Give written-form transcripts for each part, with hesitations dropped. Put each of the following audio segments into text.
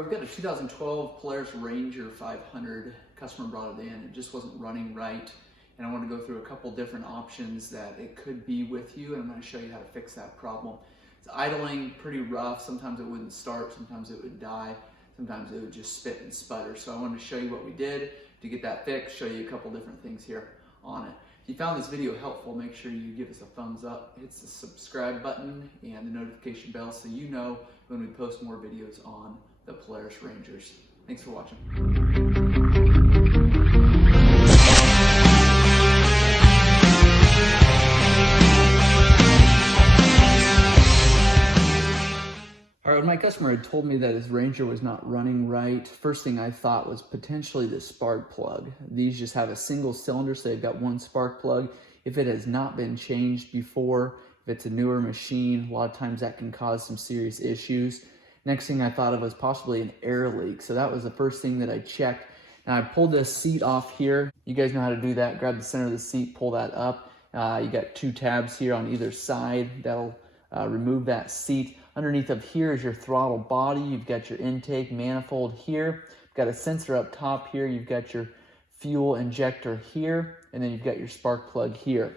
All right, we've got a 2012 Polaris Ranger 500. Customer brought it in. It just wasn't running right. And I want to go through a couple different options that it could be with you. And I'm going to show you how to fix that problem. It's idling pretty rough. Sometimes it wouldn't start. Sometimes it would die. Sometimes it would just spit and sputter. So I wanted to show you what we did to get that fixed, show you a couple different things here on it. If you found this video helpful, make sure you give us a thumbs up, hit the subscribe button and the notification bell so you know when we post more videos on the Polaris Rangers. Thanks for watching. All right, when my customer had told me that his Ranger was not running right, first thing I thought was potentially the spark plug. These just have a single cylinder, so they've got one spark plug. If it has not been changed before, if it's a newer machine, a lot of times that can cause some serious issues. Next thing I thought of was possibly an air leak. So that was the first thing that I checked. Now I pulled this seat off here. You guys know how to do that. Grab the center of the seat, pull that up. You got two tabs here on either side. That'll remove that seat. Underneath of here is your throttle body. You've got your intake manifold here. You've got a sensor up top here. You've got your fuel injector here. And then you've got your spark plug here.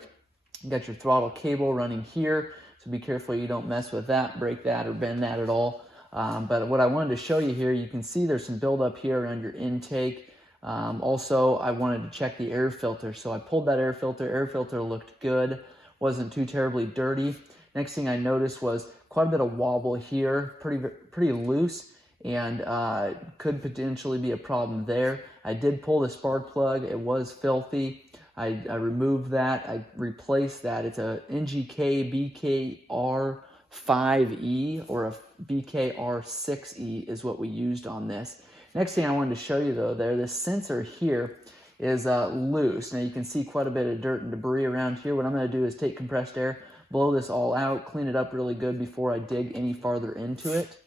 You've got your throttle cable running here. So be careful you don't mess with that, break that, or bend that at all. But what I wanted to show you here, you can see there's some buildup here around your intake. Also, I wanted to check the air filter. So I pulled that air filter. Air filter looked good. Wasn't too terribly dirty. Next thing I noticed was quite a bit of wobble here, pretty loose, and could potentially be a problem there. I did pull the spark plug. It was filthy. I removed that. I replaced that. It's a NGK BKR5E or a BKR6E is what we used on this. Next thing I wanted to show you though, this sensor here is loose. Now you can see quite a bit of dirt and debris around here. What I'm going to do is take compressed air, blow this all out, clean it up really good before I dig any farther into it.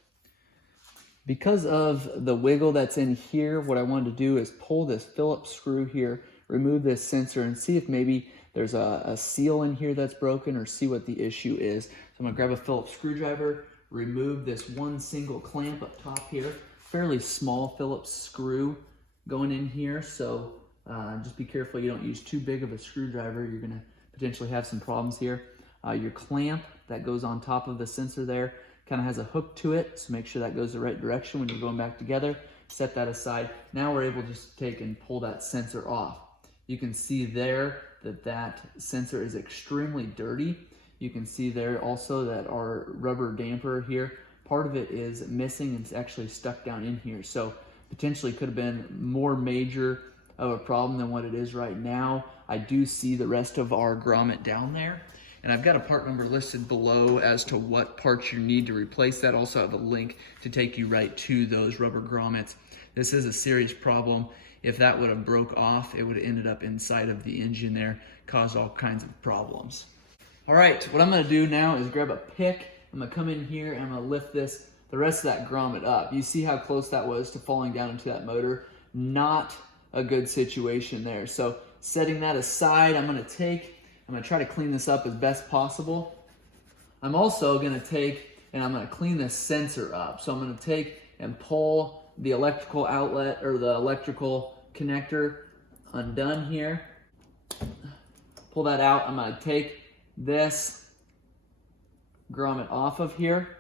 Because of the wiggle that's in here, what I wanted to do is pull this Phillips screw here, remove this sensor, and see if maybe there's a seal in here that's broken or see what the issue is. So I'm going to grab a Phillips screwdriver, remove this one single clamp up top here, fairly small Phillips screw going in here. So just be careful you don't use too big of a screwdriver. You're going to potentially have some problems here. Your clamp that goes on top of the sensor there kind of has a hook to it, so make sure that goes the right direction when you're going back together. Set that aside. Now we're able to just take and pull that sensor off. You can see there that sensor is extremely dirty. You can see there also that our rubber damper here, part of it is missing and it's actually stuck down in here. So potentially could have been more major of a problem than what it is right now. I do see the rest of our grommet down there. And I've got a part number listed below as to what parts you need to replace that. Also have a link to take you right to those rubber grommets. This is a serious problem. If that would have broke off, it would have ended up inside of the engine there, caused all kinds of problems. All right, what I'm gonna do now is grab a pick. I'm gonna come in here and I'm gonna lift the rest of that grommet up. You see how close that was to falling down into that motor? Not a good situation there. So setting that aside, I'm gonna try to clean this up as best possible. I'm also gonna take and I'm gonna clean this sensor up. So I'm gonna take and pull the electrical outlet or the electrical connector undone here. Pull that out. I'm gonna take this grommet off of here.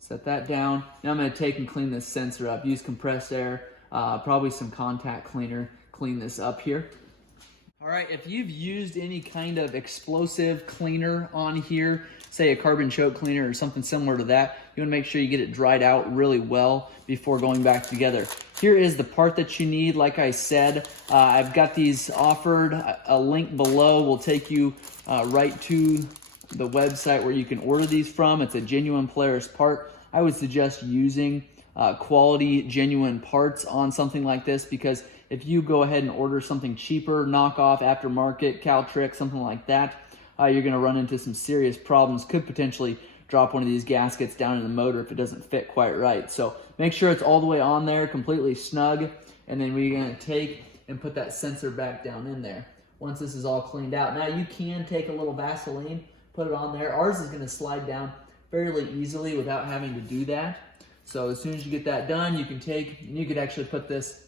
Set that down. Now I'm gonna take and clean this sensor up. Use compressed air, probably some contact cleaner, clean this up here. All right, if you've used any kind of explosive cleaner on here, say a carbon choke cleaner or something similar to that, you want to make sure you get it dried out really well before going back together. Here is the part that you need. Like I said, I've got these offered. A link below will take you right to the website where you can order these from. It's a genuine Polaris part. I would suggest using quality, genuine parts on something like this, because if you go ahead and order something cheaper, knockoff, aftermarket, Caltrick, something like that, you're going to run into some serious problems. Could potentially drop one of these gaskets down in the motor if it doesn't fit quite right. So make sure it's all the way on there, completely snug, and then we're going to take and put that sensor back down in there. Once this is all cleaned out, now you can take a little Vaseline, put it on there. Ours is going to slide down fairly easily without having to do that. So as soon as you get that done, you could actually put this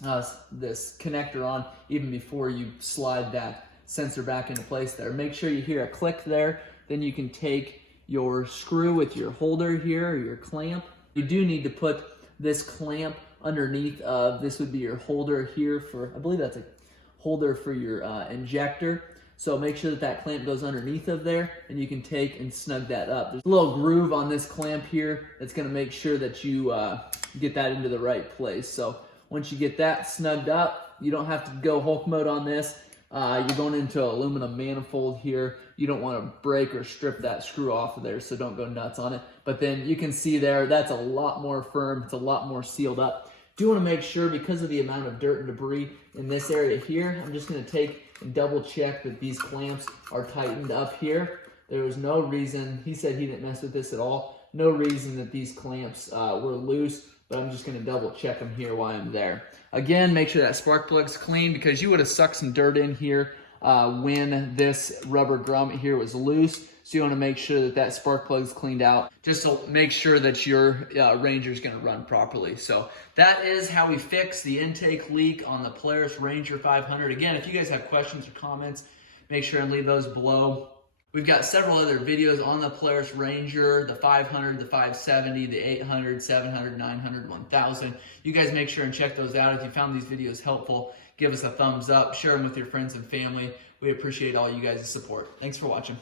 connector on even before you slide that sensor back into place there. Make sure you hear a click there. Then you can take your screw with your holder here, or your clamp. You do need to put this clamp underneath of, this would be your holder here for, I believe that's a holder for your injector. So make sure that that clamp goes underneath of there, and you can take and snug that up. There's a little groove on this clamp here that's going to make sure that you get that into the right place. So once you get that snugged up, you don't have to go Hulk mode on this. You're going into an aluminum manifold here. You don't want to break or strip that screw off of there, so don't go nuts on it. But then you can see there, that's a lot more firm. It's a lot more sealed up. Do want to make sure, because of the amount of dirt and debris in this area here, I'm just going to take and double check that these clamps are tightened up here. There was no reason, he said he didn't mess with this at all, no reason that these clamps were loose, but I'm just going to double check them here while I'm there. Again, make sure that spark plug's clean, because you would have sucked some dirt in here when this rubber grommet here was loose. So you want to make sure that that spark plug is cleaned out, just to make sure that your Ranger is going to run properly. So that is how we fix the intake leak on the Polaris Ranger 500. Again, if you guys have questions or comments, make sure and leave those below. We've got several other videos on the Polaris Ranger, the 500, the 570, the 800, 700, 900, 1000. You guys make sure and check those out. If you found these videos helpful, give us a thumbs up, share them with your friends and family. We appreciate all you guys' support. Thanks for watching.